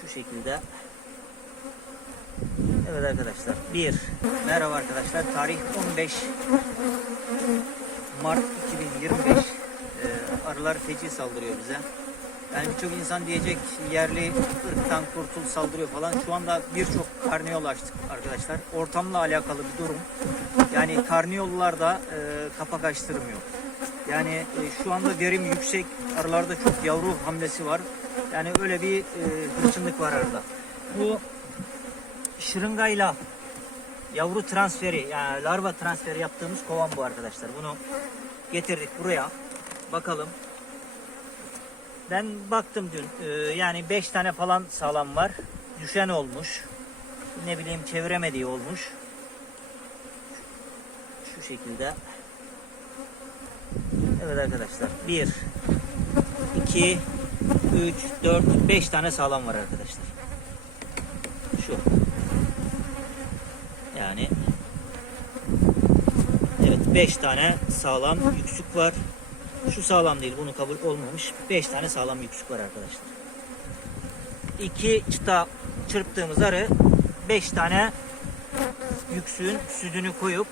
Şu şekilde. Evet arkadaşlar. Bir. Merhaba arkadaşlar. Tarih 15 Mart 2025. Ee, arılar feci saldırıyor bize. Yani birçok insan diyecek yerli ırktan kurtul saldırıyor falan. Şu anda birçok karniyol açtık arkadaşlar. Ortamla alakalı bir durum. Yani karniyollar da e, kapak açtırmıyor. Yani e, şu anda verim yüksek. Arılarda çok yavru hamlesi var. Yani öyle bir e, hırçınlık var arada. Bu şırıngayla yavru transferi yani larva transferi yaptığımız kovan bu arkadaşlar. Bunu getirdik buraya. Bakalım. Ben baktım dün. e, yani 5 tane falan sağlam var. Düşen olmuş. Ne bileyim çeviremediği olmuş. Şu şekilde. Evet arkadaşlar. 1 2 3 4 5 tane sağlam var arkadaşlar. Şu. Yani Evet 5 tane sağlam yüksük var. Şu sağlam değil bunu kabul olmamış. 5 tane sağlam yüksük var arkadaşlar. 2 çıta çırptığımız arı 5 tane yüksüğün sütünü koyup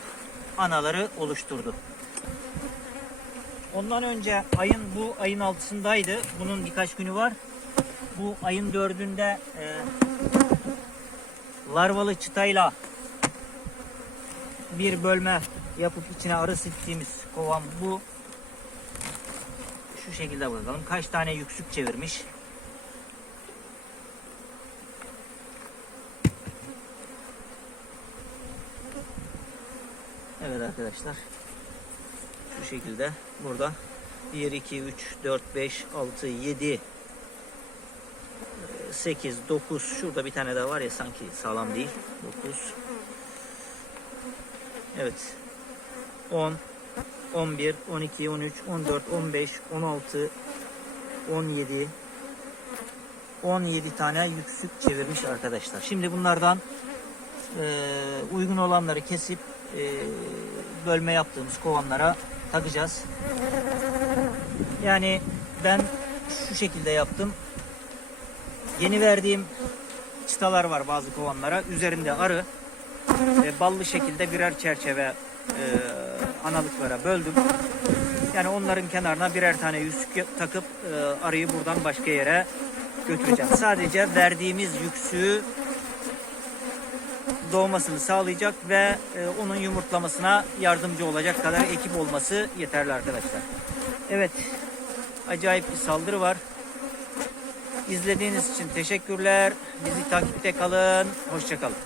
anaları oluşturdu. Ondan önce ayın bu ayın altısındaydı. Bunun birkaç günü var. Bu ayın dördünde e, larvalı çıtayla bir bölme yapıp içine arı sildiğimiz kovan bu. Şu şekilde bakalım. Kaç tane yüksük çevirmiş. Evet arkadaşlar. Şu şekilde burada 1, 2, 3, 4, 5, 6, 7, 8, 9 şurada bir tane daha var ya sanki sağlam değil. 9 Evet. 10 11, 12, 13, 14, 15, 16, 17 17 tane yüksük çevirmiş arkadaşlar. Şimdi bunlardan e, uygun olanları kesip e, bölme yaptığımız kovanlara takacağız. Yani ben şu şekilde yaptım. Yeni verdiğim çıtalar var bazı kovanlara. Üzerinde arı e, ballı şekilde birer çerçeve e, analıklara böldüm. Yani onların kenarına birer tane yüzük takıp e, arıyı buradan başka yere götüreceğim. Sadece verdiğimiz yüksüğü doğmasını sağlayacak ve e, onun yumurtlamasına yardımcı olacak kadar ekip olması yeterli arkadaşlar. Evet, acayip bir saldırı var. İzlediğiniz için teşekkürler. Bizi takipte kalın. Hoşçakalın.